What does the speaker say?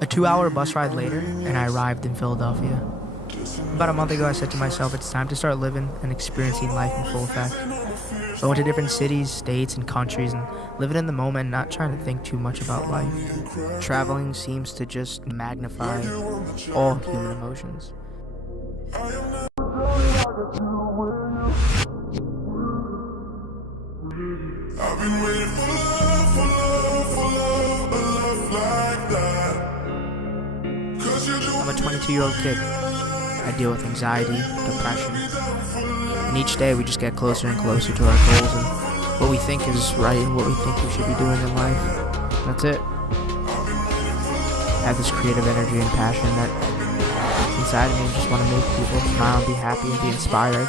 A 2-hour bus ride later, and I arrived in Philadelphia. About a month ago, I said to myself, it's time to start living and experiencing life in full effect. Going to different cities, states, and countries, and living in the moment and not trying to think too much about life. Traveling seems to just magnify all human emotions. I've been waiting for love like that. I'm a 22-year-old kid. I deal with anxiety, depression, and each day we just get closer and closer to our goals and what we think is right and what we think we should be doing in life. That's it. I have this creative energy and passion that's inside of me and just want to make people smile and be happy and be inspired.